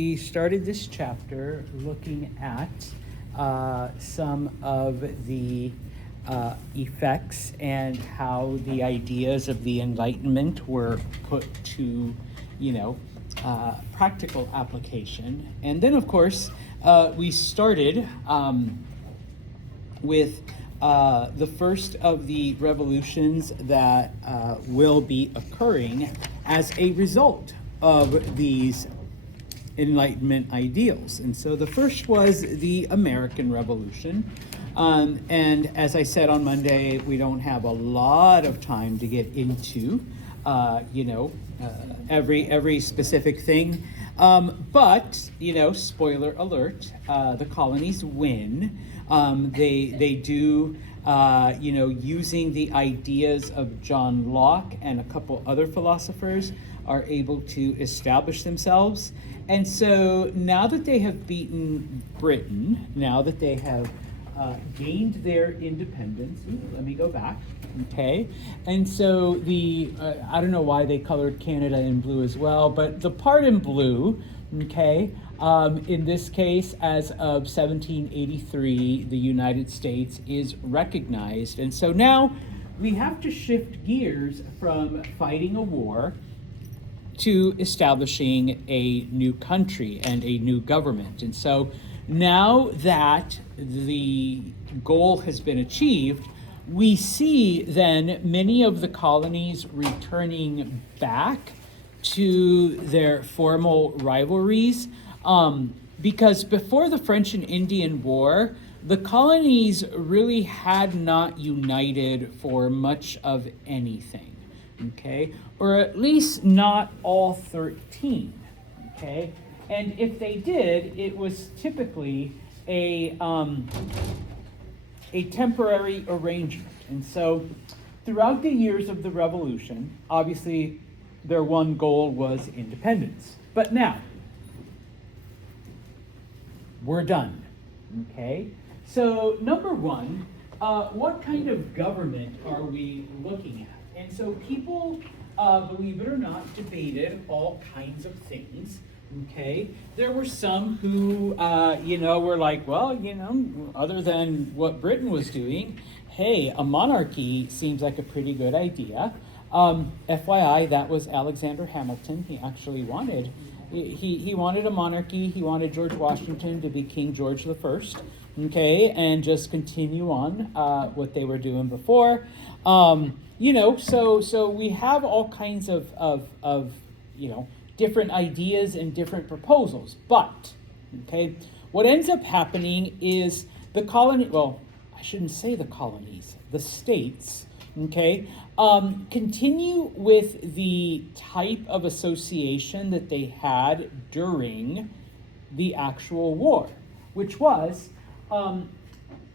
We started this chapter looking at some of the effects and how the ideas of the Enlightenment were put to, practical application. And then, of course, we started with the first of the revolutions that will be occurring as a result of these Enlightenment ideals. And so the first was the American Revolution. And as I said on Monday, we don't have a lot of time to get into, every specific thing. But, spoiler alert, the colonies win. They do, using the ideas of John Locke and a couple other philosophers, are able to establish themselves. And so now that they have beaten Britain, now that they have gained their independence, let me go back, okay? And so I don't know why they colored Canada in blue as well, but the part in blue, okay, in this case, as of 1783, the United States is recognized. And so now we have to shift gears from fighting a war to establishing a new country and a new government. And so now that the goal has been achieved, we see then many of the colonies returning back to their formal rivalries, because before the French and Indian War, the colonies really had not united for much of anything. Okay, or at least not all 13, okay? And if they did, it was typically a temporary arrangement. And so throughout the years of the revolution, obviously their one goal was independence. But now, we're done, okay? So number one, what kind of government are we looking at? And so people, believe it or not, debated all kinds of things, okay? There were some who, were like, well, other than what Britain was doing, hey, a monarchy seems like a pretty good idea. FYI, that was Alexander Hamilton. He actually wanted, he wanted a monarchy. He wanted George Washington to be King George the First, okay, and just continue on what they were doing before. So we have all kinds of different ideas and different proposals. But, okay, what ends up happening is the states, okay, continue with the type of association that they had during the actual war, which was,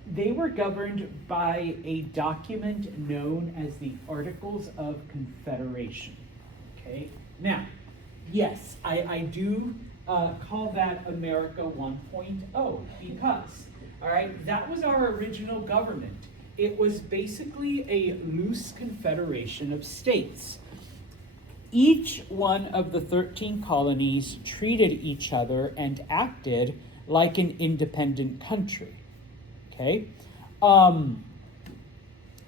they were governed by a document known as the Articles of Confederation, okay? Now, yes, I do call that America 1.0 because, all right, that was our original government. It was basically a loose confederation of states. Each one of the 13 colonies treated each other and acted like an independent country. Okay,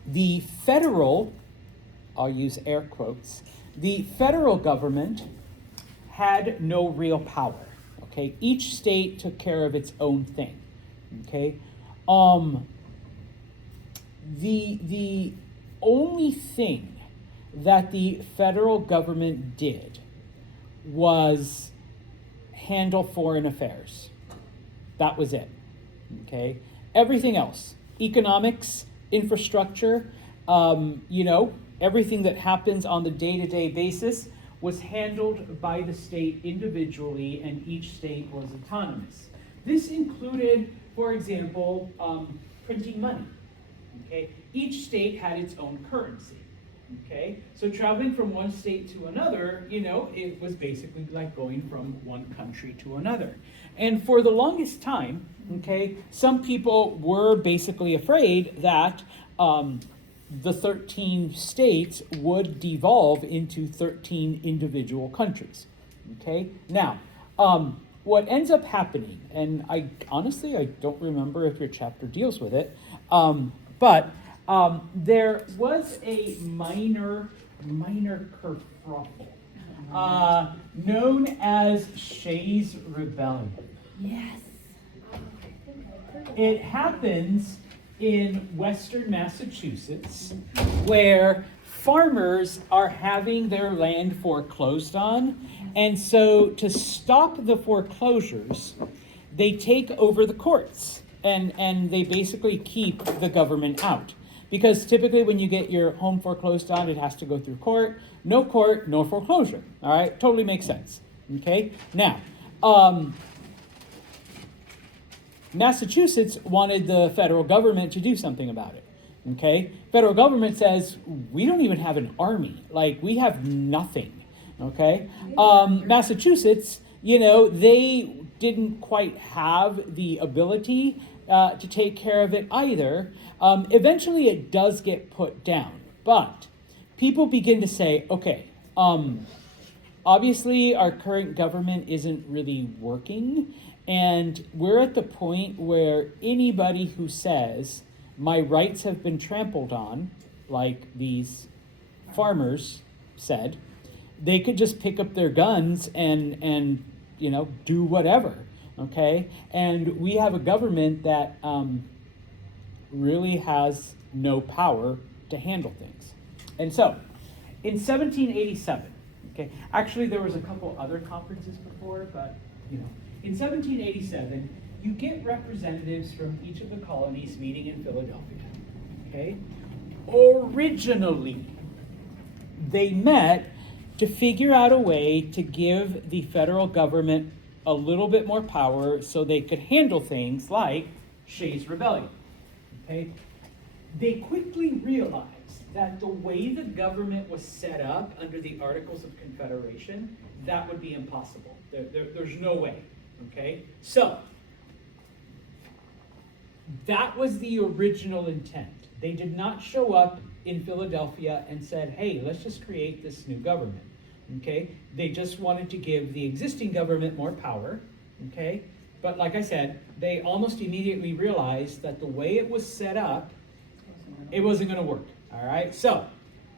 the federal, I'll use air quotes, the federal government had no real power. Okay, each state took care of its own thing. Okay, the only thing that the federal government did was handle foreign affairs. That was it. Okay. Everything else, economics, infrastructure, everything that happens on the day-to-day basis was handled by the state individually, and each state was autonomous. This included, for example, printing money. Okay, each state had its own currency. Okay, so traveling from one state to another, it was basically like going from one country to another. And for the longest time, okay, some people were basically afraid that the 13 states would devolve into 13 individual countries. Okay, now, what ends up happening, and I don't remember if your chapter deals with it, but there was a minor kerfuffle known as Shays' Rebellion. Yes. It happens in western Massachusetts, where farmers are having their land foreclosed on, and so to stop the foreclosures, they take over the courts, and they basically keep the government out. Because typically when you get your home foreclosed on, it has to go through court, no foreclosure, all right? Totally makes sense, okay? Now, Massachusetts wanted the federal government to do something about it, okay? Federal government says, we don't even have an army. Like, we have nothing, okay? Massachusetts, they didn't quite have the ability to take care of it either. Eventually, it does get put down, but people begin to say, okay, obviously our current government isn't really working, and we're at the point where anybody who says my rights have been trampled on, like these farmers said, they could just pick up their guns and do whatever, okay? And we have a government that really has no power to handle things. And so, in 1787, okay, actually there was a couple other conferences before, but in 1787, you get representatives from each of the colonies meeting in Philadelphia, okay? Originally, they met to figure out a way to give the federal government a little bit more power so they could handle things like Shays' Rebellion, okay? They quickly realized that the way the government was set up under the Articles of Confederation, that would be impossible. There's no way, okay? So, that was the original intent. They did not show up in Philadelphia and said, hey, let's just create this new government, okay? They just wanted to give the existing government more power, okay? But like I said, they almost immediately realized that the way it was set up, it wasn't going to work, all right? So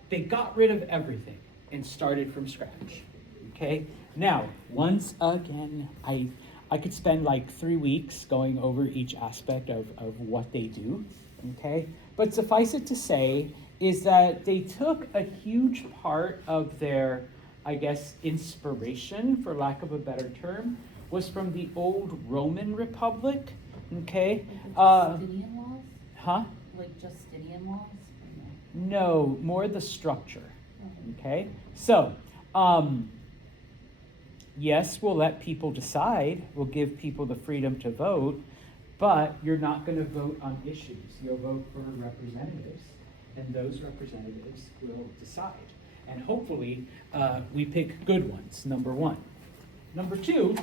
they got rid of everything and started from scratch, okay? Now, once again, I could spend like 3 weeks going over each aspect of what they do, okay? But suffice it to say is that they took a huge part of their, I guess, inspiration, for lack of a better term, was from the old Roman Republic, okay? Justinian laws? Huh? Like Justinian laws? No, more the structure, okay? So, yes, we'll let people decide, we'll give people the freedom to vote, but you're not going to vote on issues. You'll vote for representatives, and those representatives will decide. And hopefully, we pick good ones, number one. Number two,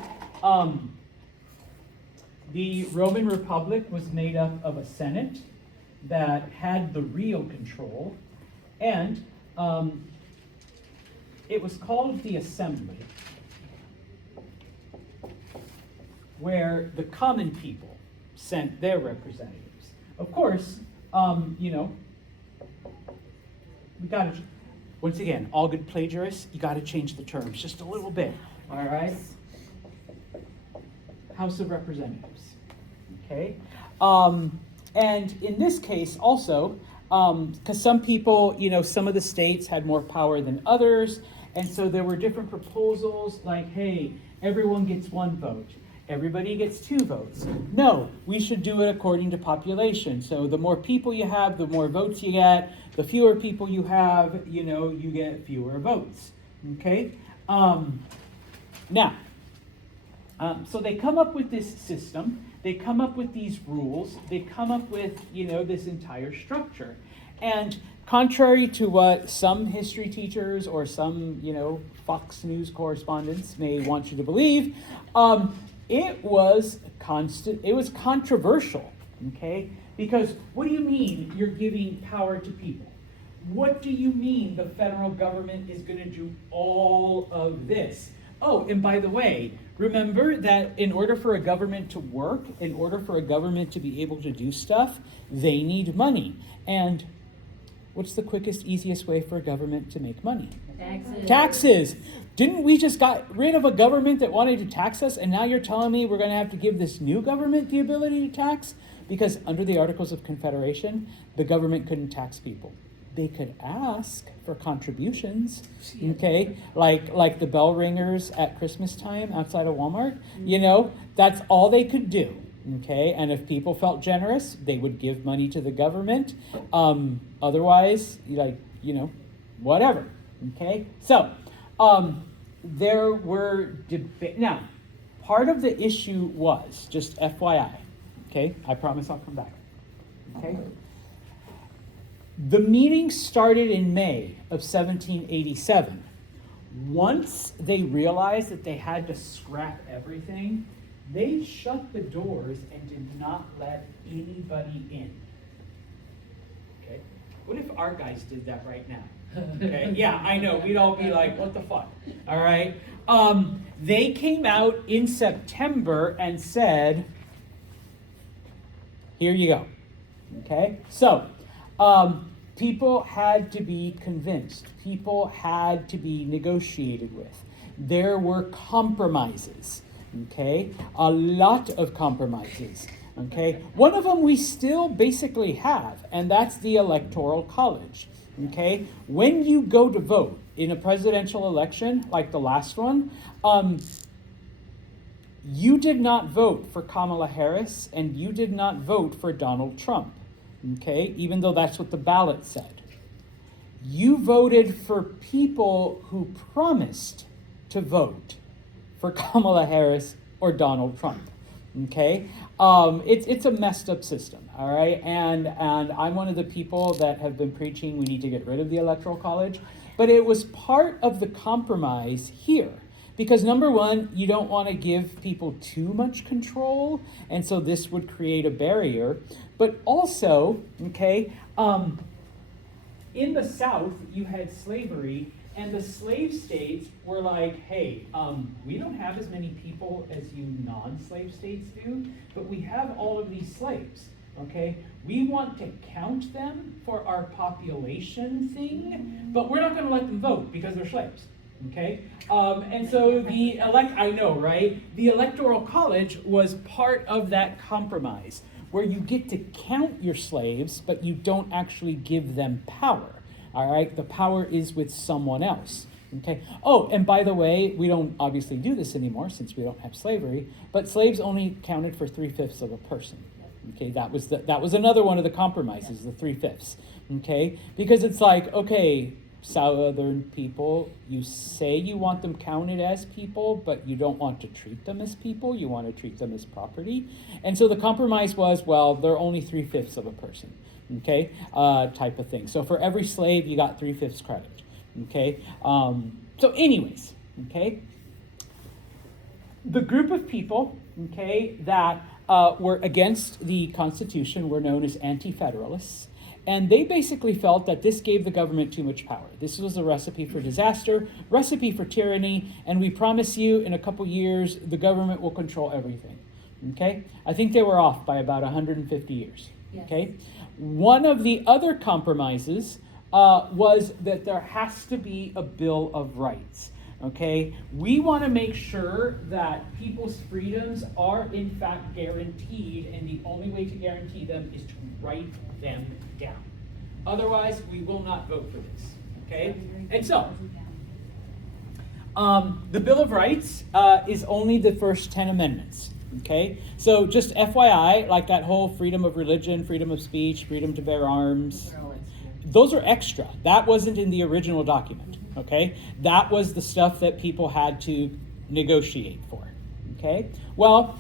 the Roman Republic was made up of a Senate that had the real control, and it was called the Assembly, where the common people sent their representatives. Of course, we gotta, once again, all good plagiarists, you gotta change the terms just a little bit, all right? House of Representatives, okay? And in this case also, because some people, some of the states had more power than others, and so there were different proposals like, hey, everyone gets one vote. Everybody gets 2 votes. No, we should do it according to population. So the more people you have, the more votes you get. The fewer people you have, you get fewer votes. Okay? So they come up with this system. They come up with these rules. They come up with, this entire structure. And contrary to what some history teachers or some, Fox News correspondents may want you to believe, it was controversial, okay? Because what do you mean you're giving power to people? What do you mean the federal government is going to do all of this? Oh, and by the way, Remember that in order for a government to work, in order for a government to be able to do stuff, they need money. And what's the quickest, easiest way for a government to make money? Taxes. Taxes. Didn't we just got rid of a government that wanted to tax us, and now you're telling me we're going to have to give this new government the ability to tax? Because under the Articles of Confederation, the government couldn't tax people. They could ask for contributions, okay? Like the bell ringers at Christmas time outside of Walmart. You know, that's all they could do, okay? And if people felt generous, they would give money to the government. Otherwise, whatever, okay? So, there were now, part of the issue was, just FYI, okay? I promise I'll come back, okay? The meeting started in May of 1787. Once they realized that they had to scrap everything, they shut the doors and did not let anybody in. Okay? What if our guys did that right now? Okay? Yeah, I know. We'd all be like, what the fuck? All right? They came out in September and said, here you go. Okay? So, people had to be convinced. People had to be negotiated with. There were compromises, okay? A lot of compromises, okay? One of them we still basically have, and that's the Electoral College, okay? When you go to vote in a presidential election, like the last one, you did not vote for Kamala Harris, and you did not vote for Donald Trump. Okay, even though that's what the ballot said. You voted for people who promised to vote for Kamala Harris or Donald Trump. Okay, it's a messed up system. All right, and I'm one of the people that have been preaching we need to get rid of the Electoral College, but it was part of the compromise here. Because number one, you don't want to give people too much control, and so this would create a barrier. But also, okay, in the South, you had slavery, and the slave states were like, hey, we don't have as many people as you non-slave states do, but we have all of these slaves, okay? We want to count them for our population thing, but we're not going to let them vote because they're slaves. Okay, and so I know, right? The Electoral College was part of that compromise, where you get to count your slaves, but you don't actually give them power. All right, the power is with someone else. Okay. Oh, and by the way, we don't obviously do this anymore since we don't have slavery, but slaves only counted for 3/5 of a person. Okay, that was another one of the compromises, the 3/5. Okay, because it's like, okay, Southern people, you say you want them counted as people, but you don't want to treat them as people. You want to treat them as property. And so the compromise was, well, they're only 3/5 of a person, okay, type of thing. So for every slave, you got 3/5 credit, okay? So anyways, okay, the group of people, okay, that were against the Constitution were known as Anti-Federalists. And they basically felt that this gave the government too much power. This was a recipe for disaster, recipe for tyranny, and we promise you in a couple years, the government will control everything, okay? I think they were off by about 150 years, okay? One of the other compromises was that there has to be a Bill of Rights, okay? We want to make sure that people's freedoms are in fact guaranteed, and the only way to guarantee them is to write them down. Otherwise, we will not vote for this, okay? And so, the Bill of Rights is only the first 10 amendments, okay? So just FYI, like that whole freedom of religion, freedom of speech, freedom to bear arms, those are extra. That wasn't in the original document, okay? That was the stuff that people had to negotiate for, okay? Well,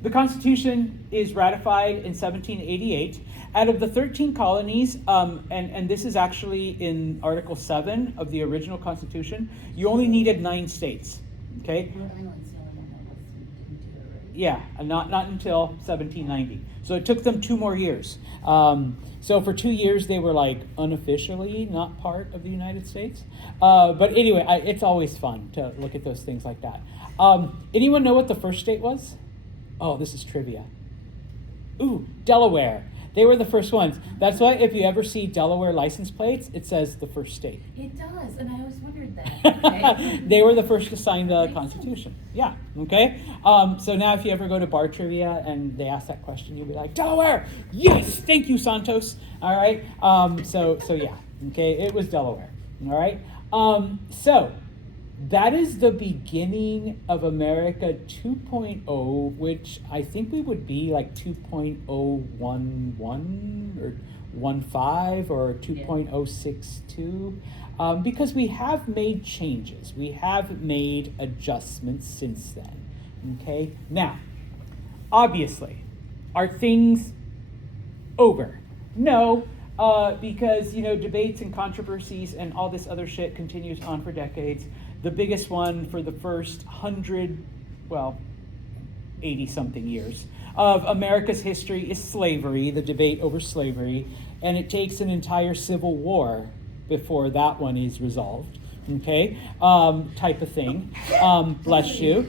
the Constitution is ratified in 1788. Out of the 13 colonies, and this is actually in Article 7 of the original Constitution, you only needed 9 states, okay? Rhode Island's the only one that didn't do it, right? Yeah, not until 1790. So it took them 2 more years. So for 2 years, they were like unofficially not part of the United States. But anyway, it's always fun to look at those things like that. Anyone know what the first state was? Oh, this is trivia. Ooh, Delaware. They were the first ones. That's why if you ever see Delaware license plates, it says the first state. It does, and I always wondered that. Okay. They were the first to sign the Constitution. Yeah, okay? So now if you ever go to bar trivia and they ask that question, you'll be like, Delaware! Yes! Thank you, Santos. All right? So yeah, okay? It was Delaware. All right? So that is the beginning of America 2.0, which I think we would be like 2.011 or 15 or 2.062, because we have made changes. We have made adjustments since then. Okay? Now, obviously, are things over? No. Because, debates and controversies and all this other shit continues on for decades. The biggest one for the first 80-something years of America's history is slavery, the debate over slavery, and it takes an entire civil war before that one is resolved, okay, type of thing. Bless you.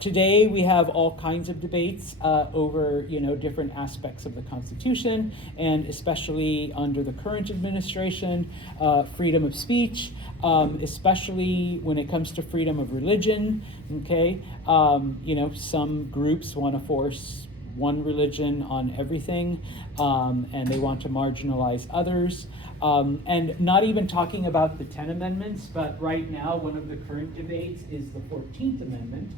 Today we have all kinds of debates over, different aspects of the Constitution, and especially under the current administration, freedom of speech, especially when it comes to freedom of religion, okay? Some groups want to force one religion on everything, and they want to marginalize others. And not even talking about the 10 amendments, but right now one of the current debates is the 14th Amendment,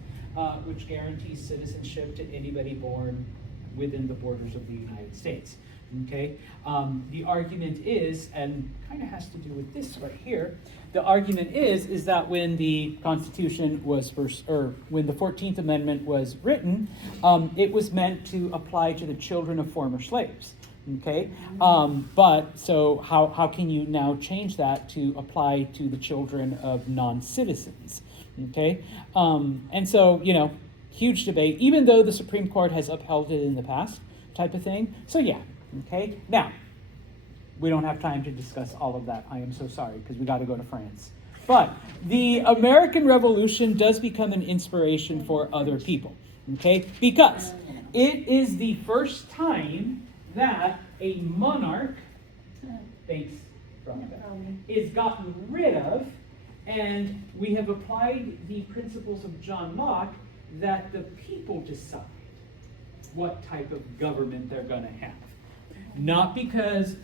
which guarantees citizenship to anybody born within the borders of the United States. Okay? The argument is, and kind of has to do with this right here, the argument is that when the Constitution was first, or when the 14th Amendment was written, it was meant to apply to the children of former slaves. Okay, but so how can you now change that to apply to the children of non-citizens? Okay, and so huge debate, even though the Supreme Court has upheld it in the past, type of thing. So yeah, okay. Now we don't have time to discuss all of that. I am so sorry because we got to go to France. But the American Revolution does become an inspiration for other people. Okay, because it is the first time that a monarch, thanks, is gotten rid of, and we have applied the principles of John Locke that the people decide what type of government they're going to have. Not because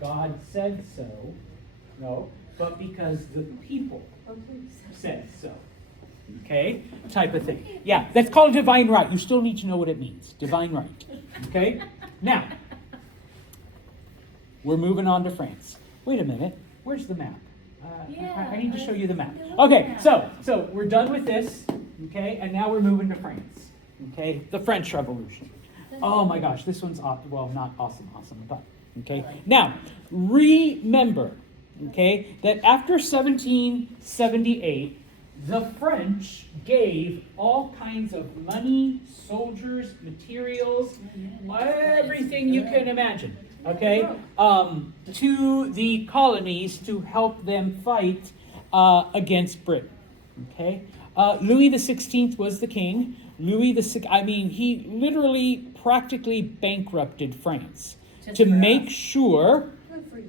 God said so, no, but because the people said so. Okay? Type of thing. Yeah, that's called divine right. You still need to know what it means. Divine right. Okay? Now, we're moving on to France. Wait a minute. Where's the map? I need to show you the map. Okay, so we're done with this. Okay, and now we're moving to France. Okay, the French Revolution. Oh my gosh, this one's not awesome, but okay. Now, remember, okay, that after 1778, the French gave all kinds of money, soldiers, materials, everything you can imagine, okay, to the colonies to help them fight against Britain, okay? Louis XVI was the king. He literally practically bankrupted France to make sure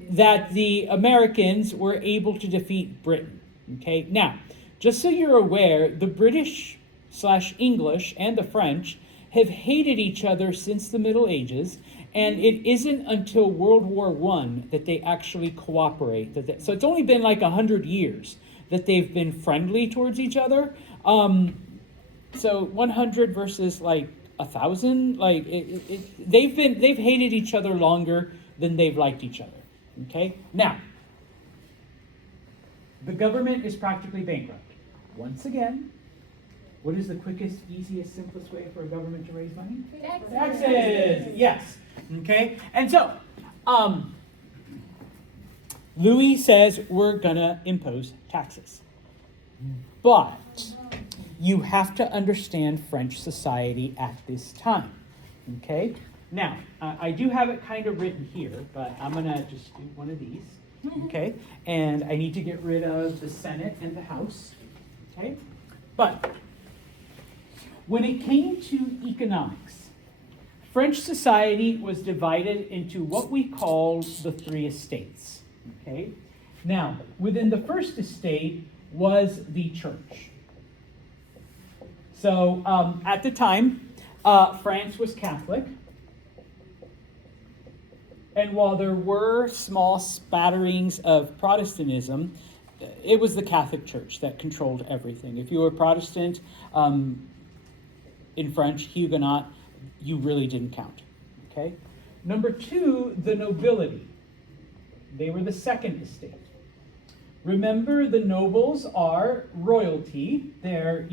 that the Americans were able to defeat Britain, okay? Now, just so you're aware, the British/English and the French have hated each other since the Middle Ages, and it isn't until World War I that they actually cooperate. So it's only been like 100 years that they've been friendly towards each other. So 100 versus like 1,000, like they've hated each other longer than they've liked each other. Okay, now the government is practically bankrupt. Once again, what is the quickest, easiest, simplest way for a government to raise money? Taxes. Yes. Okay, and so Louis says we're gonna impose taxes, but you have to understand French society at this time. Okay? Now, I do have it kind of written here, but I'm going to just do one of these. Okay? And I need to get rid of the Senate and the House. Okay? But when it came to economics, French society was divided into what we call the three estates. Okay? Now, within the first estate was the church. So at the time, France was Catholic. And while there were small spatterings of Protestantism, it was the Catholic Church that controlled everything. If you were Protestant, in French, Huguenot, you really didn't count. Okay? Number two, the nobility. They were the second estate. Remember, the nobles are royalty. They're,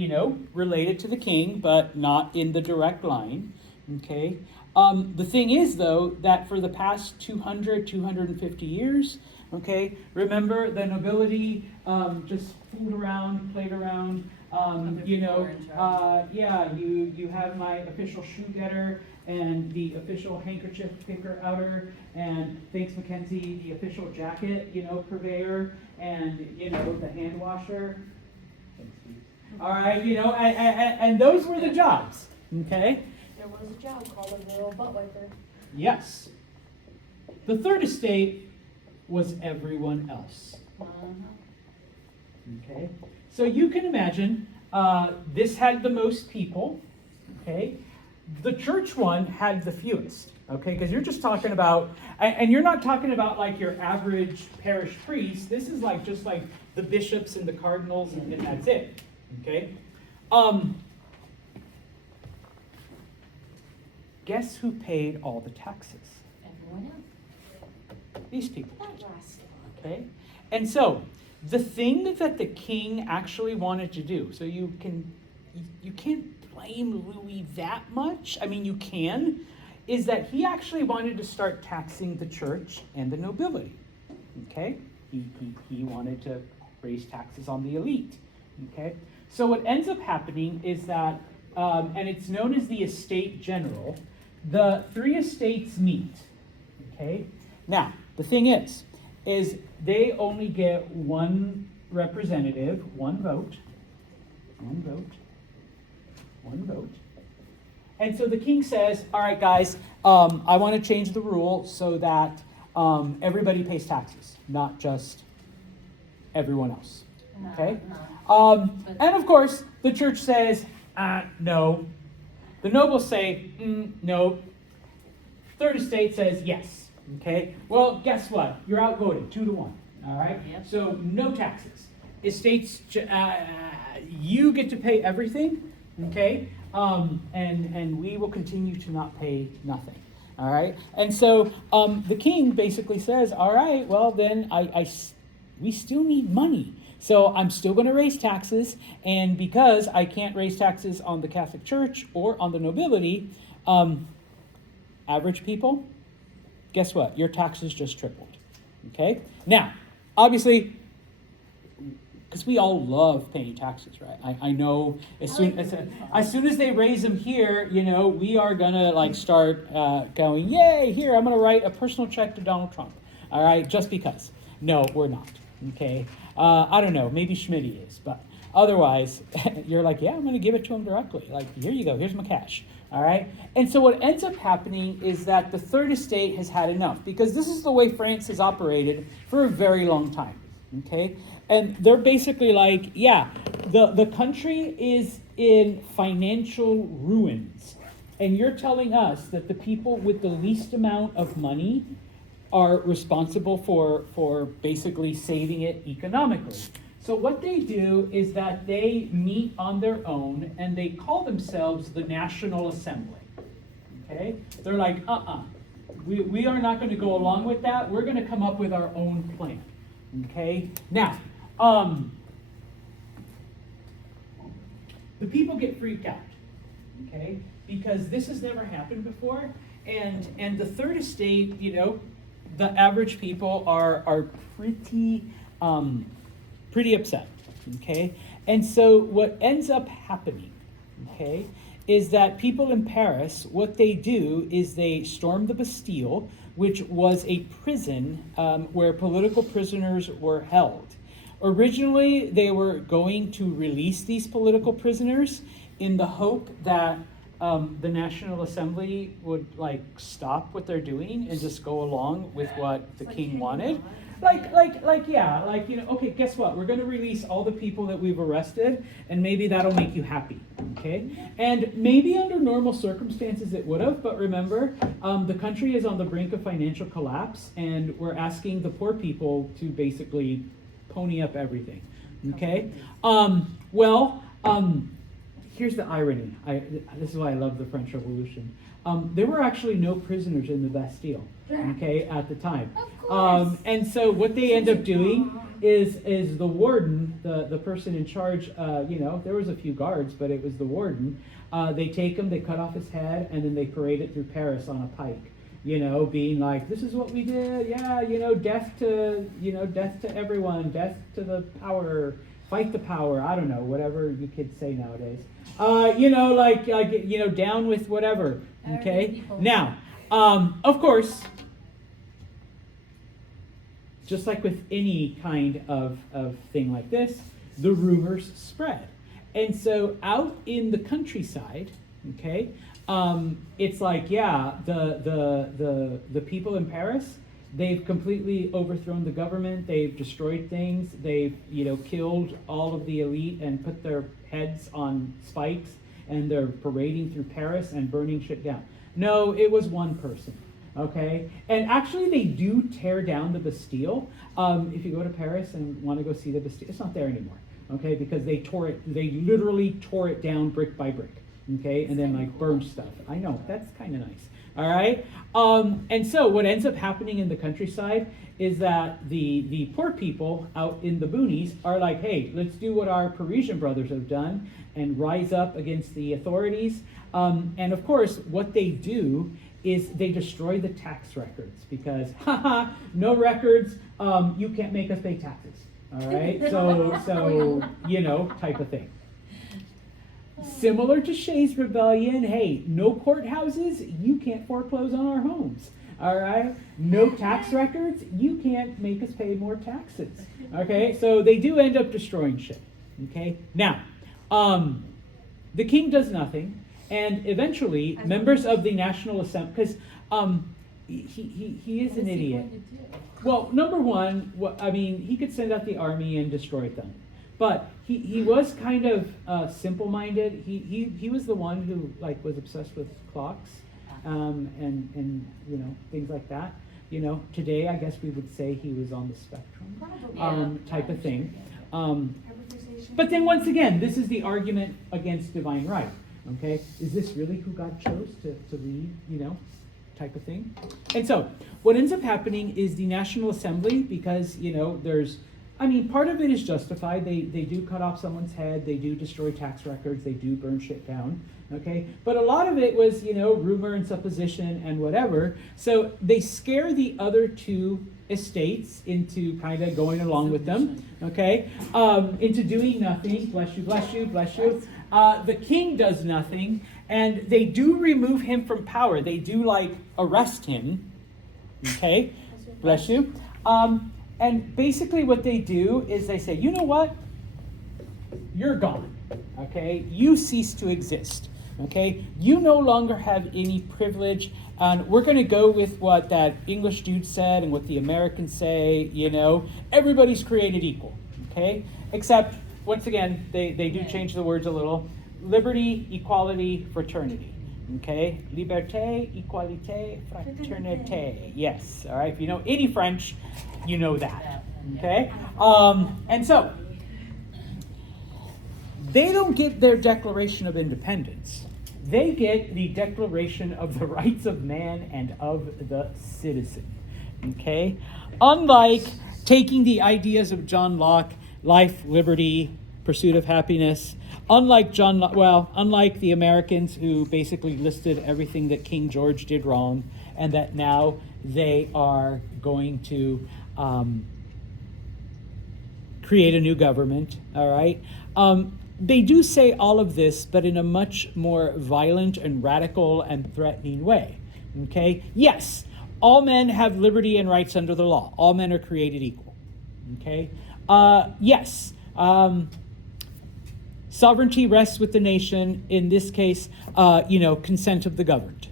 related to the king, but not in the direct line. Okay? The thing is, though, that for the past 250 years, okay, remember the nobility just fooled around, played around. You have my official shoe getter and the official handkerchief picker outer, and thanks Mackenzie, the official jacket, purveyor, and the hand washer. All right, and those were the jobs. Okay. There was a job called a royal butt wiper. Yes. The third estate was everyone else. Okay. So you can imagine this had the most people. Okay. The church one had the fewest. Okay, because you're just talking about, and you're not talking about like your average parish priest. This is like just like the bishops and the cardinals, and that's it. Okay. Guess who paid all the taxes? Everyone else. These people. That last. Okay. And so the thing that the king actually wanted to do, so you can't blame Louis that much. I mean, you can, is that he actually wanted to start taxing the church and the nobility. Okay? He wanted to raise taxes on the elite. Okay? So what ends up happening is that, and it's known as the Estate General, the three estates meet. Okay? Now, the thing is they only get one representative, one vote. And so the king says, all right, guys, I want to change the rule so that everybody pays taxes, not just everyone else. Okay? And of course, the church says, no. The nobles say, no. Third estate says, yes. Okay? Well, guess what? You're outvoted 2-1. All right? Yep. So no taxes. Estates, you get to pay everything. Okay? And we will continue to not pay nothing. All right? And so the king basically says, all right, well, then we still need money. So I'm still going to raise taxes. And because I can't raise taxes on the Catholic Church or on the nobility, average people, guess what? Your taxes just tripled. Okay? Now, obviously, because we all love paying taxes, right? I know as soon as they raise them here, we are gonna like start going, yay! Here, I'm gonna write a personal check to Donald Trump. All right, just because. No, we're not. Okay, I don't know. Maybe Schmitty is, but otherwise, you're like, yeah, I'm gonna give it to him directly. Like, here you go. Here's my cash. All right, and so what ends up happening is that the third estate has had enough, because this is the way France has operated for a very long time. Okay. And they're basically like, yeah, the country is in financial ruins. And you're telling us that the people with the least amount of money are responsible for basically saving it economically. So what they do is that they meet on their own and they call themselves the National Assembly. Okay? They're like, we are not going to go along with that. We're going to come up with our own plan. Okay? Now, the people get freaked out, okay, because this has never happened before, and the third estate, the average people are pretty upset, okay, And so what ends up happening, okay, is that people in Paris, what they do is they storm the Bastille, which was a prison where political prisoners were held. Originally, they were going to release these political prisoners in the hope that the National Assembly would like stop what they're doing and just go along with what the king wanted. Okay, guess what? We're going to release all the people that we've arrested, and maybe that'll make you happy, okay? And maybe under normal circumstances it would have, but remember, the country is on the brink of financial collapse, and we're asking the poor people to basically pony up everything, okay? Here's the irony. This is why I love the French Revolution. There were actually no prisoners in the Bastille, okay, at the time. And so what they end up doing is the warden, the person in charge, there was a few guards, but it was the warden. They take him, they cut off his head, and then they parade it through Paris on a pike, being like, this is what we did, death to everyone, death to the power, fight the power, I don't know, whatever you kids say nowadays. Down with whatever, okay? Now, of course, just like with any kind of thing like this, the rumors spread. And so out in the countryside, okay, it's like, the people in Paris, they've completely overthrown the government, they've destroyed things, they've, killed all of the elite and put their heads on spikes, and they're parading through Paris and burning shit down. No, it was one person. Okay, and actually they do tear down the Bastille. If you go to Paris and want to go see the Bastille, it's not there anymore. Okay, because they literally tore it down brick by brick. Okay, and then like burned stuff. I know, that's kind of nice. All right, and so what ends up happening in the countryside is that the poor people out in the boonies are like, hey, let's do what our Parisian brothers have done and rise up against the authorities. And of course, what they do is they destroy the tax records because, no records, you can't make us pay taxes, all right? So type of thing. Similar to Shays' Rebellion, hey, no courthouses, you can't foreclose on our homes, all right? No tax records, you can't make us pay more taxes, okay? So they do end up destroying shit, okay? Now, the king does nothing. And eventually, members of the National Assembly, because he is an idiot. Well, number one, he could send out the army and destroy them. But he was kind of simple-minded. He was the one who was obsessed with clocks and things like that. Today I guess we would say he was on the spectrum type of thing. But then once again, this is the argument against divine right. Okay, is this really who God chose to lead, type of thing? And so what ends up happening is the National Assembly, because, part of it is justified. They do cut off someone's head. They do destroy tax records. They do burn shit down. Okay, but a lot of it was, rumor and supposition and whatever. So they scare the other two estates into kind of going along with them, okay, into doing nothing. Bless you, bless you, bless you. The king does nothing, and they do remove him from power. They do arrest him, okay, bless you. And basically what they do is they say, you know what, you're gone, okay, you cease to exist, okay, you no longer have any privilege, and we're going to go with what that English dude said and what the Americans say, everybody's created equal, okay, except once again, they do change the words a little. Liberty, equality, fraternity. Okay? Liberté, égalité, fraternité. Yes. All right. If you know any French, you know that. Okay? And so, they don't get their Declaration of Independence. They get the Declaration of the Rights of Man and of the Citizen. Okay? Unlike taking the ideas of John Locke, life, liberty, pursuit of happiness. Unlike the Americans who basically listed everything that King George did wrong, and that now they are going to create a new government, all right? They do say all of this, but in a much more violent and radical and threatening way, okay? Yes, all men have liberty and rights under the law. All men are created equal, okay? Yes, sovereignty rests with the nation, in this case, consent of the governed,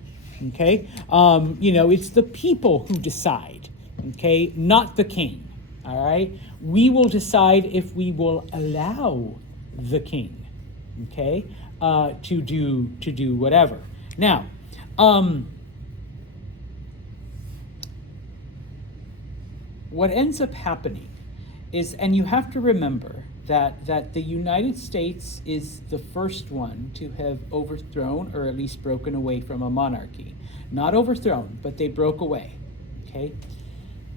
okay? It's the people who decide, okay, not the king, all right? We will decide if we will allow the king, okay, to do whatever. Now, what ends up happening is, and you have to remember that the United States is the first one to have overthrown or at least broken away from a monarchy. Not overthrown, but they broke away, okay?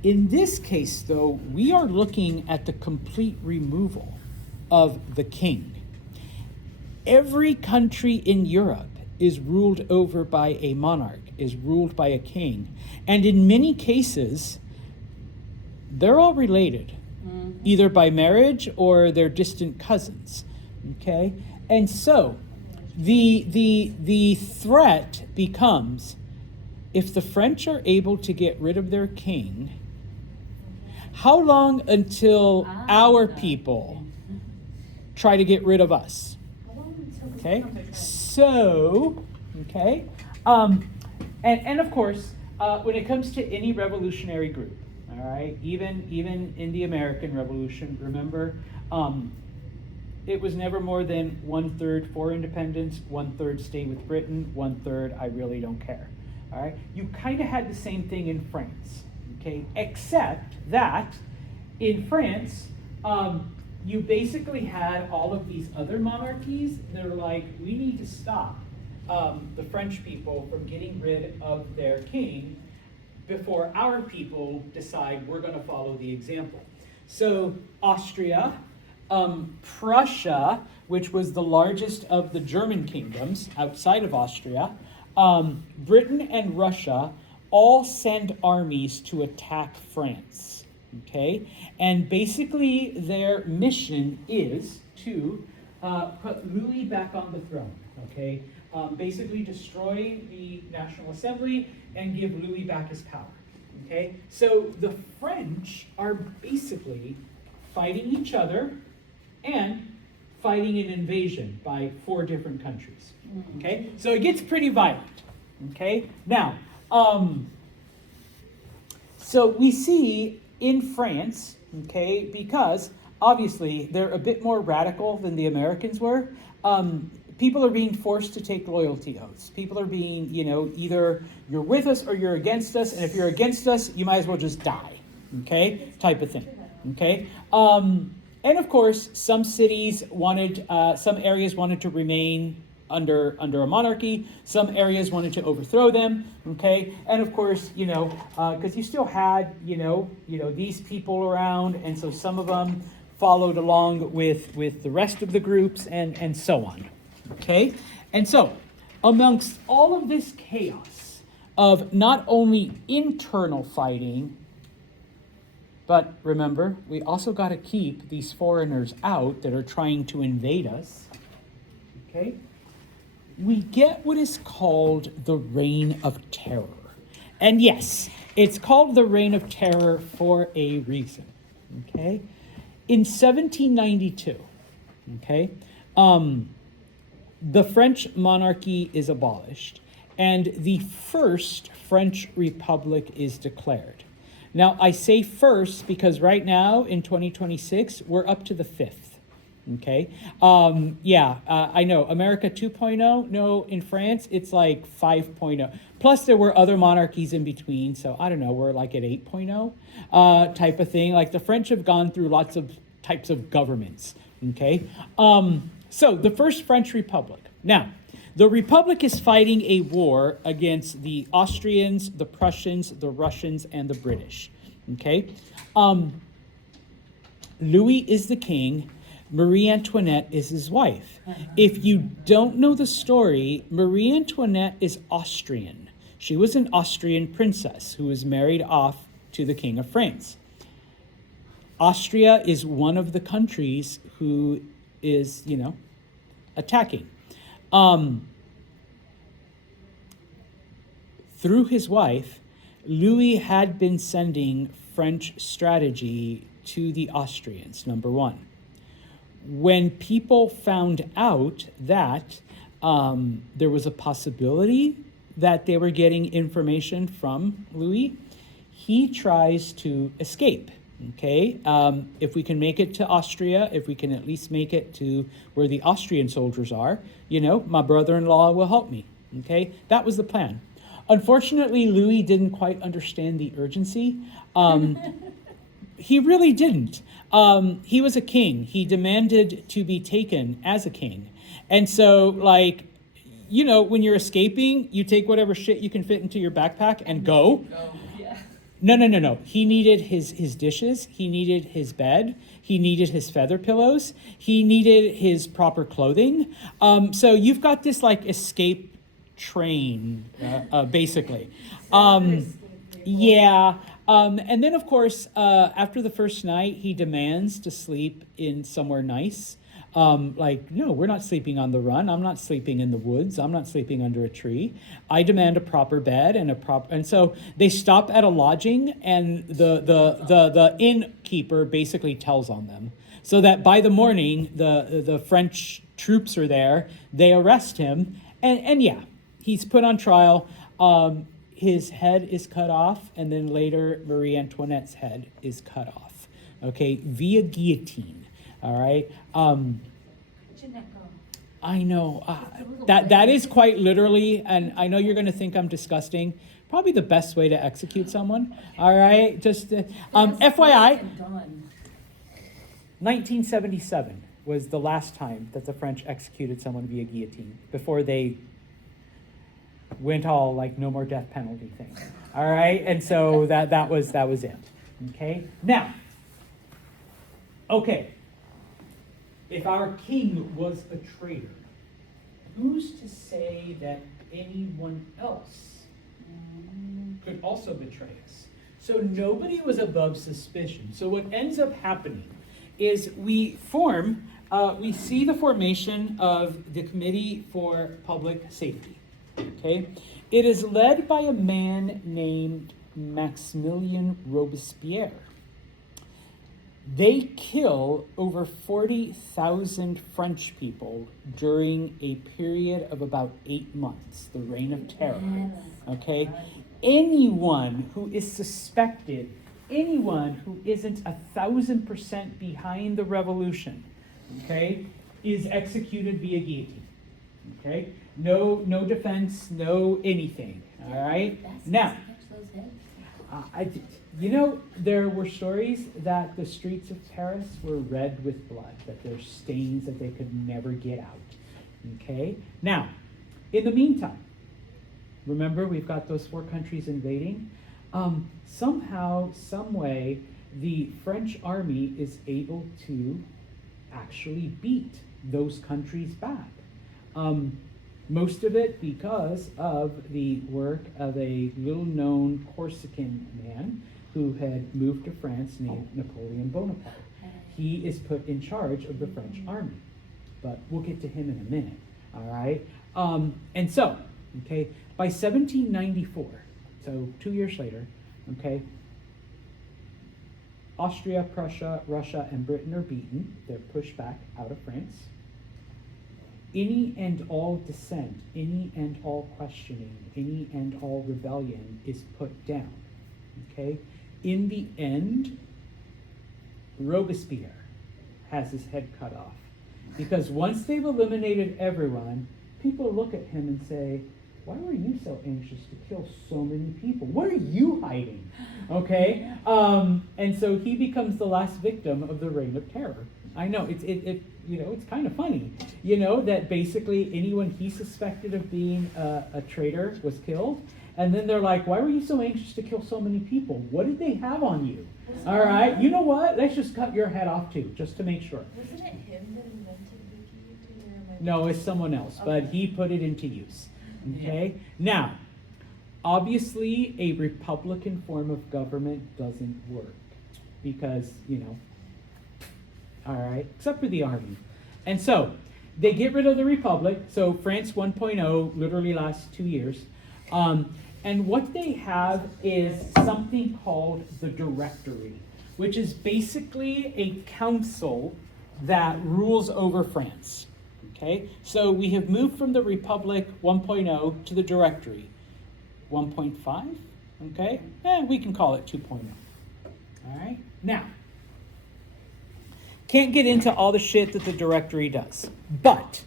In this case, though, we are looking at the complete removal of the king. Every country in Europe is ruled over by a monarch, is ruled by a king. And in many cases, they're all related, either by marriage or they're distant cousins, okay? And so the threat becomes, if the French are able to get rid of their king, how long until our people try to get rid of us? Okay, so, okay, and of course, when it comes to any revolutionary group, all right, even in the American Revolution, remember, it was never more than 1/3 for independence, 1/3 stay with Britain, 1/3 I really don't care, all right? You kind of had the same thing in France, okay, except that in France, you basically had all of these other monarchies that are like, we need to stop the French people from getting rid of their king before our people decide we're going to follow the example. So Austria, Prussia, which was the largest of the German kingdoms outside of Austria, Britain and Russia all send armies to attack France, okay? And basically their mission is to put Louis back on the throne, okay? Basically destroy the National Assembly and give Louis back his power, okay? So the French are basically fighting each other and fighting an invasion by 4 different countries, okay? So it gets pretty violent, okay? Now, so we see in France, okay, because obviously they're a bit more radical than the Americans were, people are being forced to take loyalty oaths. People are being, either you're with us or you're against us, and if you're against us, you might as well just die, okay, type of thing, okay? And of course, some cities wanted, some areas wanted to remain under a monarchy, some areas wanted to overthrow them, okay? And of course, because you still had, these people around, and so some of them followed along with the rest of the groups and so on. Okay, and so amongst all of this chaos of not only internal fighting, but remember, we also got to keep these foreigners out that are trying to invade us. Okay, we get what is called the Reign of Terror. And yes, it's called the Reign of Terror for a reason. Okay, in 1792, okay, the French monarchy is abolished, and the first French Republic is declared. Now, I say first because right now, in 2026, we're up to the 5th, okay? I know, America 2.0, no, in France, it's like 5.0. Plus, there were other monarchies in between, so I don't know, we're like at 8.0 type of thing. Like, the French have gone through lots of types of governments, okay? So, the first French Republic. Now, the Republic is fighting a war against the Austrians, the Prussians, the Russians, and the British, okay? Louis is the king. Marie Antoinette is his wife. If you don't know the story, Marie Antoinette is Austrian. She was an Austrian princess who was married off to the King of France. Austria is one of the countries who is, attacking. Through his wife, Louis had been sending French strategy to the Austrians, number one. When people found out that there was a possibility that they were getting information from Louis, he tries to escape. Okay, if we can make it to Austria, if we can at least make it to where the Austrian soldiers are, my brother-in-law will help me. Okay, that was the plan. Unfortunately, Louis didn't quite understand the urgency. He really didn't. He was a king. He demanded to be taken as a king. And so, when you're escaping, you take whatever shit you can fit into your backpack and go. No. He needed his dishes. He needed his bed. He needed his feather pillows. He needed his proper clothing. So you've got this escape train, basically. Yeah. And then, of course, after the first night, he demands to sleep in somewhere nice. No, we're not sleeping on the run. I'm not sleeping in the woods. I'm not sleeping under a tree. I demand a proper bed and so they stop at a lodging, and the innkeeper basically tells on them, so that by the morning the French troops are there. They arrest him, and yeah, he's put on trial. His head is cut off, and then later Marie Antoinette's head is cut off. Okay, via guillotine. All right. I know that is quite literally, and I know you're going to think I'm disgusting. Probably the best way to execute someone. All right. Just FYI, 1977 was the last time that the French executed someone via guillotine before they went all no more death penalty thing. All right. And so that was it. Okay. Now. Okay. If our king was a traitor, who's to say that anyone else could also betray us? So nobody was above suspicion. So what ends up happening is we see the formation of the Committee for Public Safety. Okay, it is led by a man named Maximilien Robespierre. They kill over 40,000 French people during a period of about 8 months, the Reign of Terror. Okay? Anyone who is suspected, anyone who isn't 1,000% behind the revolution, okay, is executed via guillotine. Okay? No defense, no anything. All right? Now, there were stories that the streets of Paris were red with blood, that there's stains that they could never get out. Okay? Now, in the meantime, remember we've got those 4 countries invading? Somehow, some way, the French army is able to actually beat those countries back. Most of it because of the work of a little-known Corsican man who had moved to France named Napoleon Bonaparte. He is put in charge of the French army, but we'll get to him in a minute, all right? And so, okay, by 1794, so 2 years later, okay, Austria, Prussia, Russia, and Britain are beaten. They're pushed back out of France. Any and all dissent, any and all questioning, any and all rebellion is put down, okay? In the end, Robespierre has his head cut off. Because once they've eliminated everyone, people look at him and say, why were you so anxious to kill so many people? What are you hiding? Okay? And so he becomes the last victim of the Reign of Terror. I know, it's kind of funny, that basically anyone he suspected of being a traitor was killed. And then they're like, why were you so anxious to kill so many people? What did they have on you? All right, you know what? Let's just cut your head off too, just to make sure. Wasn't it him that invented the guillotine? No, it's someone else, but he put it into use. Okay? Now, obviously, a Republican form of government doesn't work because, all right, except for the army. And so they get rid of the Republic. So France 1.0 literally lasts 2 years. And what they have is something called the Directory, which is basically a council that rules over France. Okay, so we have moved from the Republic 1.0 to the Directory 1.5. Okay, we can call it 2.0. All right, now, can't get into all the shit that the Directory does, but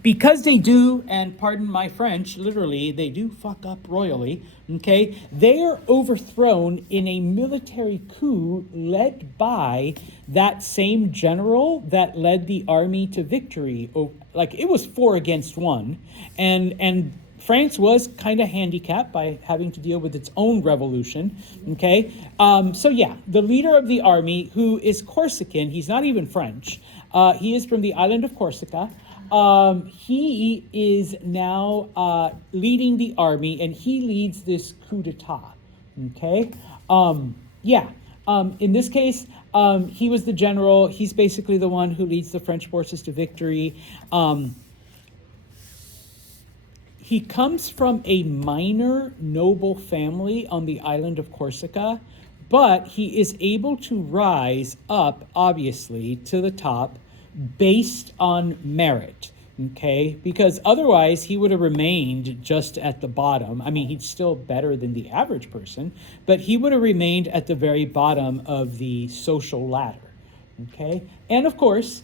because they do, and pardon my French, literally, they do fuck up royally, okay? They are overthrown in a military coup led by that same general that led the army to victory. Like, it was 4 against 1, and France was kind of handicapped by having to deal with its own revolution, okay? So yeah, the leader of the army, who is Corsican, he's not even French, he is from the island of Corsica. He is now leading the army, and he leads this coup d'etat, okay? In this case, he was the general. He's basically the one who leads the French forces to victory. He comes from a minor noble family on the island of Corsica, but he is able to rise up, obviously, to the top based on merit, okay? Because otherwise he would have remained just at the bottom. I mean, he's still better than the average person, but he would have remained at the very bottom of the social ladder, okay? And of course,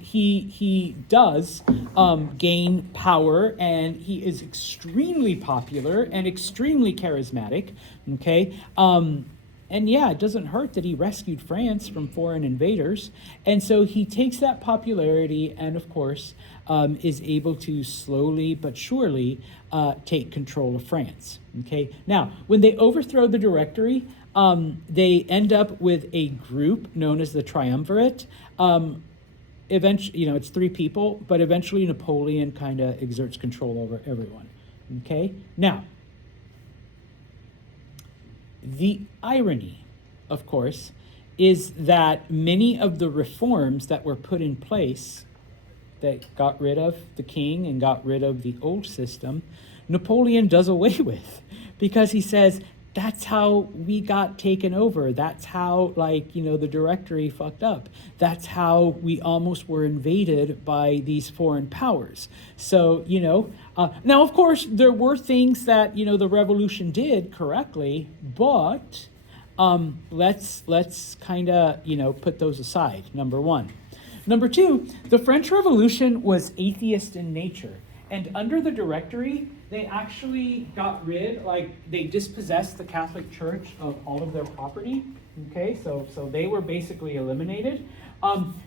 he does gain power, and he is extremely popular and extremely charismatic, okay? And yeah, it doesn't hurt that he rescued France from foreign invaders. And so he takes that popularity and, of course, is able to slowly but surely take control of France. Okay. Now, when they overthrow the Directory, they end up with a group known as the Triumvirate. Eventually, it's 3 people, but eventually Napoleon kind of exerts control over everyone. Okay. Now, the irony, of course, is that many of the reforms that were put in place that got rid of the king and got rid of the old system, Napoleon does away with, because he says, that's how we got taken over. That's how, the Directory fucked up. That's how we almost were invaded by these foreign powers. So, now, of course, there were things that, the revolution did correctly, but let's kind of, put those aside, number one. Number two, the French Revolution was atheist in nature. And under the Directory, they actually got rid, they dispossessed the Catholic Church of all of their property. Okay, so they were basically eliminated.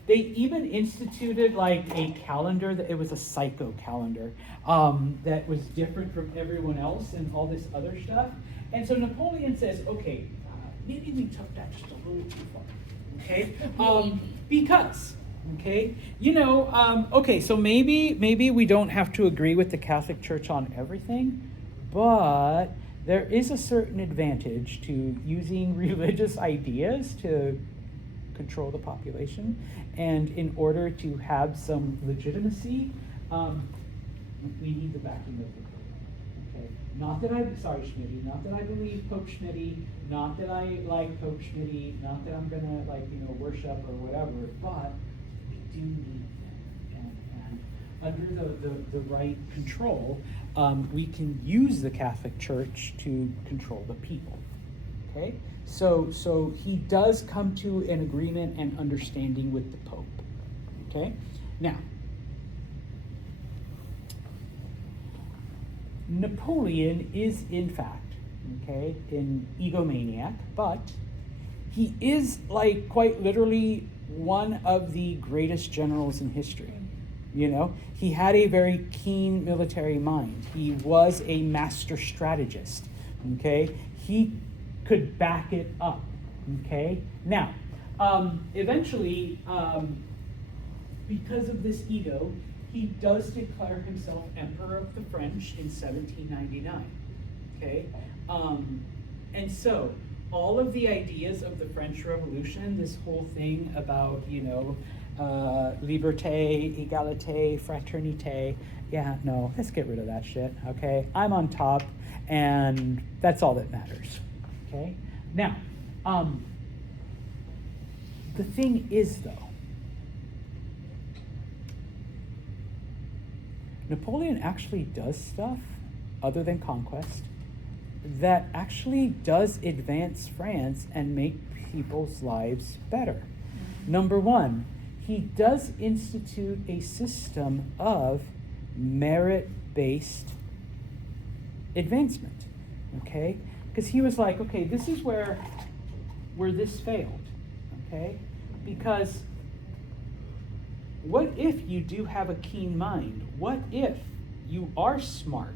They even instituted a calendar that it was a psycho calendar that was different from everyone else and all this other stuff. And so Napoleon says, okay, maybe we took that just a little too far. Okay, because. Okay, okay, so maybe we don't have to agree with the Catholic Church on everything, but there is a certain advantage to using religious ideas to control the population, and in order to have some legitimacy, we need the backing of the Pope. Okay, not that I believe Pope Schmitty, not that I like Pope Schmitty, not that I'm gonna worship or whatever, but do need them. And under the right control, we can use the Catholic Church to control the people. Okay? So he does come to an agreement and understanding with the Pope. Okay? Now, Napoleon is in fact, an egomaniac, but he is quite literally one of the greatest generals in history. He had a very keen military mind. He was a master strategist. Okay, he could back it up. Okay, now, eventually, because of this ego, he does declare himself Emperor of the French in 1799. Okay, and so all of the ideas of the French Revolution, this whole thing about, liberté, égalité, fraternité, yeah, no, let's get rid of that shit, okay? I'm on top, and that's all that matters, okay? Now, the thing is, though, Napoleon actually does stuff other than conquest that actually does advance France and make people's lives better. Number one, he does institute a system of merit-based advancement, okay? Because he was like, okay, this is where this failed, okay? Because what if you do have a keen mind? What if you are smart?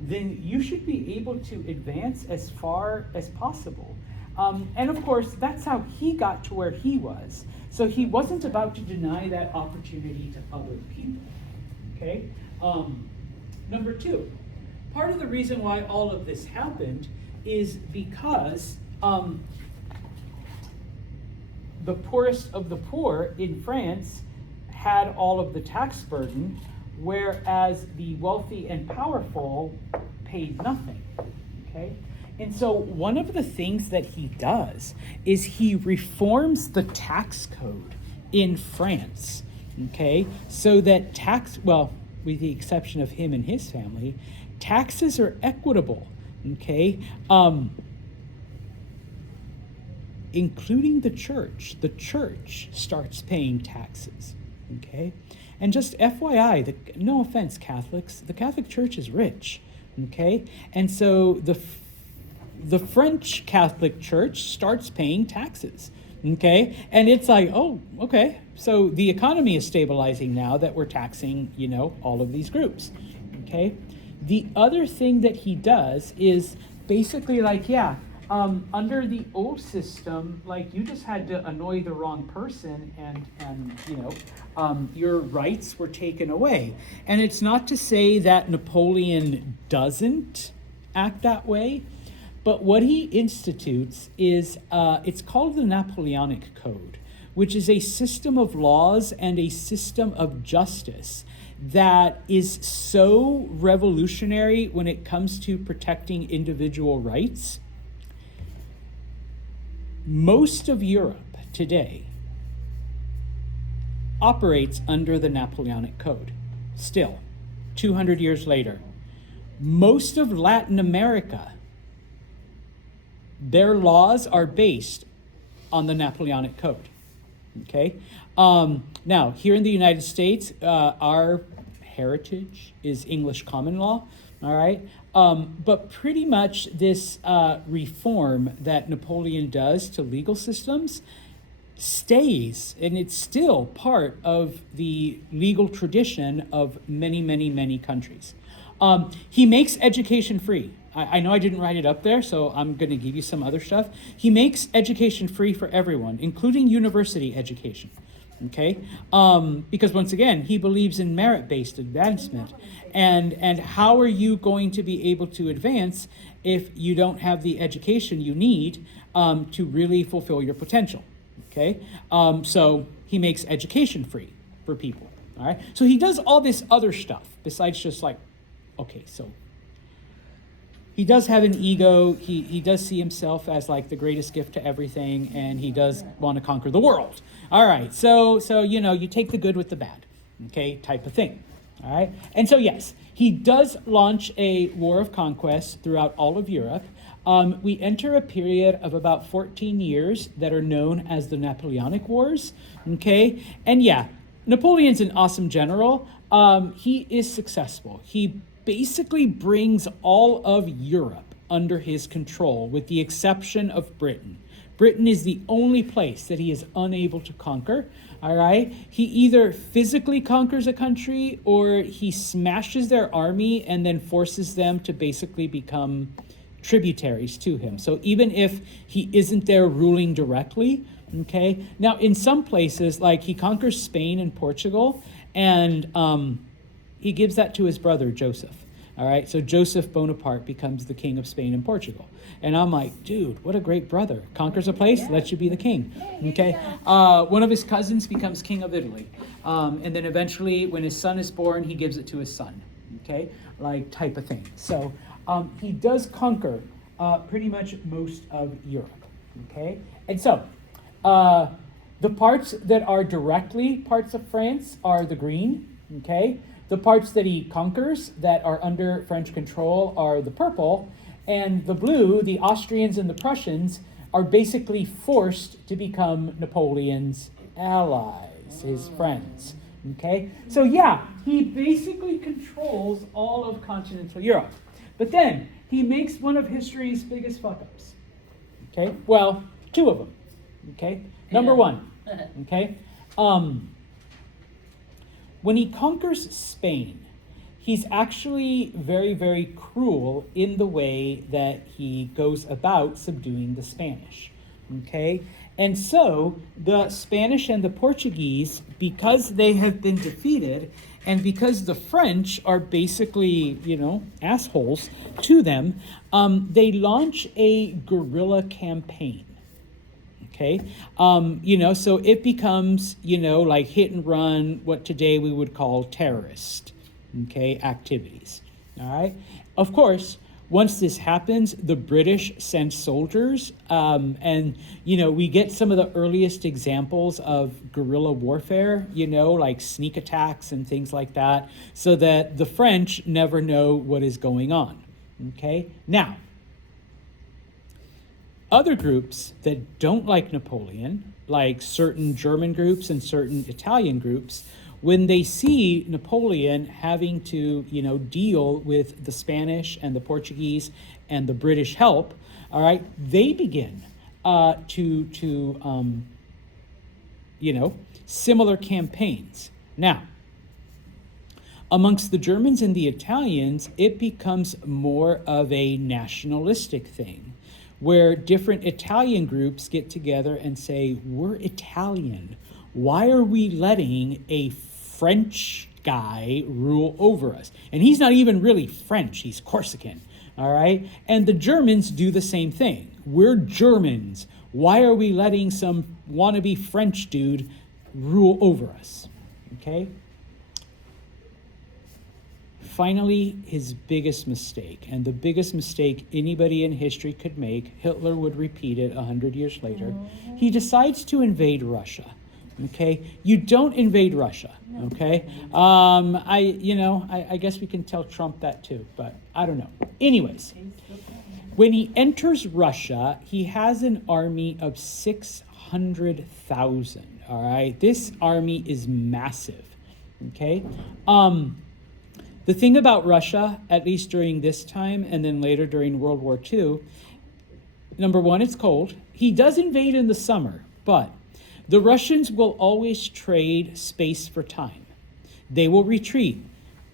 Then you should be able to advance as far as possible. And of course, that's how he got to where he was. So he wasn't about to deny that opportunity to other people, okay? Number two, part of the reason why all of this happened is because the poorest of the poor in France had all of the tax burden, whereas the wealthy and powerful paid nothing, okay? And so one of the things that he does is he reforms the tax code in France, okay? So that with the exception of him and his family, taxes are equitable, okay? Including the church. The church starts paying taxes, okay? And just FYI, no offense, Catholics, the Catholic Church is rich, okay? And so the French Catholic Church starts paying taxes, okay? And it's like, oh, okay. So the economy is stabilizing now that we're taxing, all of these groups, okay? The other thing that he does is basically like, under the old system, like you just had to annoy the wrong person and your rights were taken away. And it's not to say that Napoleon doesn't act that way, but what he institutes is, it's called the Napoleonic Code, which is a system of laws and a system of justice that is so revolutionary when it comes to protecting individual rights. Most of Europe today operates under the Napoleonic Code, still, 200 years later. Most of Latin America, their laws are based on the Napoleonic Code, okay? Now, here in the United States, our heritage is English common law, all right? But pretty much this reform that Napoleon does to legal systems stays, and it's still part of the legal tradition of many, many, many countries. He makes education free. I know I didn't write it up there, so I'm going to give you some other stuff. He makes education free for everyone, including university education. Okay, because once again, he believes in merit-based advancement, and how are you going to be able to advance if you don't have the education you need to really fulfill your potential? Okay, so he makes education free for people. All right, so he does all this other stuff besides just like, okay, so he does have an ego. He does see himself as like the greatest gift to everything, and he does want to conquer the world. All right, so you take the good with the bad, okay, type of thing. All right, and so yes, he does launch a war of conquest throughout all of Europe. We enter a period of about 14 years that are known as the Napoleonic Wars. Okay, and yeah, Napoleon's an awesome general. He is successful. He basically brings all of Europe under his control, with the exception of Britain. Britain is the only place that he is unable to conquer, all right? He either physically conquers a country or he smashes their army and then forces them to basically become tributaries to him. So even if he isn't there ruling directly, okay? Now, in some places, like he conquers Spain and Portugal, and he gives that to his brother, Joseph. All right, so Joseph Bonaparte becomes the king of Spain and Portugal. And I'm like, dude, what a great brother. Conquers a place, lets you be the king. Okay, one of his cousins becomes king of Italy. And then eventually, when his son is born, he gives it to his son. Okay, like type of thing. So he does conquer pretty much most of Europe. Okay, and so the parts that are directly parts of France are the green. Okay, the parts that he conquers that are under French control are the purple, and the blue, the Austrians and the Prussians, are basically forced to become Napoleon's allies, his friends. Okay, so yeah, he basically controls all of continental Europe. But then he makes one of history's biggest fuck-ups. Okay, well, two of them. Okay, number one. Okay, when he conquers Spain, he's actually very, very cruel in the way that he goes about subduing the Spanish. Okay, and so the Spanish and the Portuguese, because they have been defeated, and because the French are basically, assholes to them, they launch a guerrilla campaign. Okay, so it becomes, like hit and run, what today we would call terrorist, activities. All right. Of course, once this happens, the British send soldiers, and we get some of the earliest examples of guerrilla warfare, like sneak attacks and things like that, so that the French never know what is going on. Okay, now. Other groups that don't like Napoleon, like certain German groups and certain Italian groups, when they see Napoleon having to, deal with the Spanish and the Portuguese and the British help, all right, they begin similar campaigns. Now, amongst the Germans and the Italians, it becomes more of a nationalistic thing, where different Italian groups get together and say, we're Italian. Why are we letting a French guy rule over us? And he's not even really French, he's Corsican, all right? And the Germans do the same thing. We're Germans. Why are we letting some wannabe French dude rule over us? Okay? Finally, his biggest mistake, and the biggest mistake anybody in history could make, Hitler would repeat it 100 years later. He decides to invade Russia. Okay, you don't invade Russia. Okay, I guess we can tell Trump that too, but I don't know. Anyways, when he enters Russia, he has an army of 600,000. All right, this army is massive. Okay, the thing about Russia, at least during this time and then later during World War II, number one, it's cold. He does invade in the summer, but the Russians will always trade space for time. They will retreat.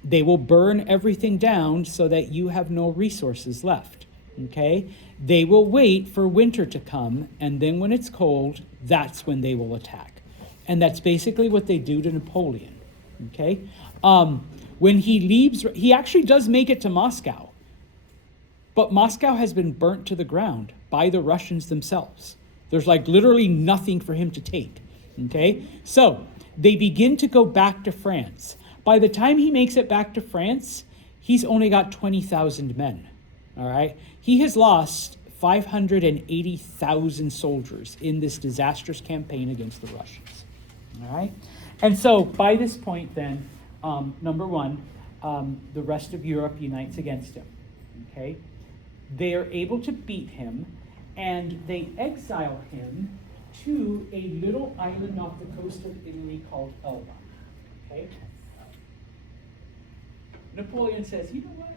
They will burn everything down so that you have no resources left. Okay? They will wait for winter to come, and then when it's cold, that's when they will attack. And that's basically what they do to Napoleon. Okay? When he leaves, he actually does make it to Moscow. But Moscow has been burnt to the ground by the Russians themselves. There's like literally nothing for him to take. Okay? So they begin to go back to France. By the time he makes it back to France, he's only got 20,000 men. All right? He has lost 580,000 soldiers in this disastrous campaign against the Russians. All right? And so by this point then, number one, the rest of Europe unites against him. Okay? They are able to beat him, and they exile him to a little island off the coast of Italy called Elba. Okay? Napoleon says, you know what?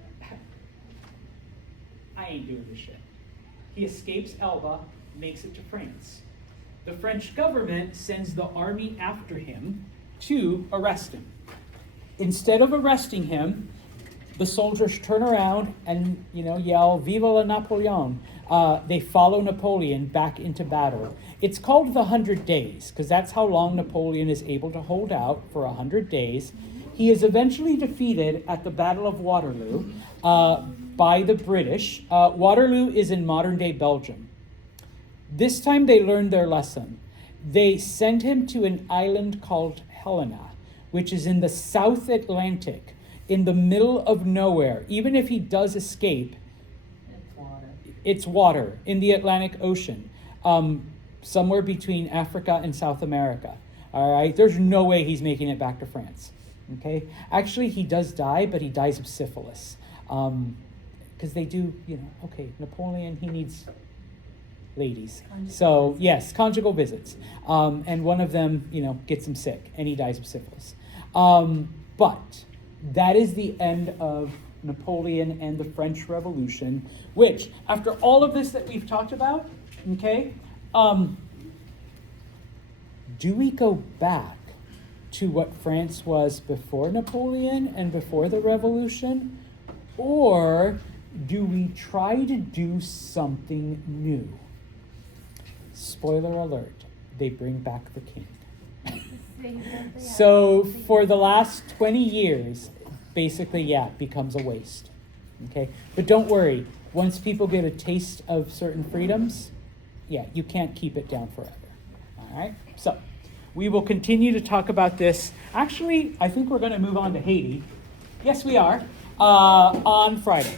I ain't doing this shit. He escapes Elba, makes it to France. The French government sends the army after him to arrest him. Instead of arresting him, the soldiers turn around and, yell, "Vive le Napoleon!" They follow Napoleon back into battle. It's called the 100 Days, because that's how long Napoleon is able to hold out, for 100 days. He is eventually defeated at the Battle of Waterloo by the British. Waterloo is in modern-day Belgium. This time they learned their lesson. They sent him to an island called Helena, which is in the South Atlantic, in the middle of nowhere. Even if he does escape, it's water in the Atlantic Ocean, somewhere between Africa and South America. All right, there's no way he's making it back to France. Okay, actually, he does die, but he dies of syphilis, because they do, okay, Napoleon, he needs ladies. So yes, conjugal visits, and one of them, gets him sick, and he dies of syphilis. But that is the end of Napoleon and the French Revolution, which, after all of this that we've talked about, okay, do we go back to what France was before Napoleon and before the Revolution? Or do we try to do something new? Spoiler alert, they bring back the king. So for the last 20 years, basically, it becomes a waste. Okay, but don't worry, once people get a taste of certain freedoms, you can't keep it down forever. All right, so we will continue to talk about this. Actually, I think we're going to move on to Haiti. Yes, we are, on Friday.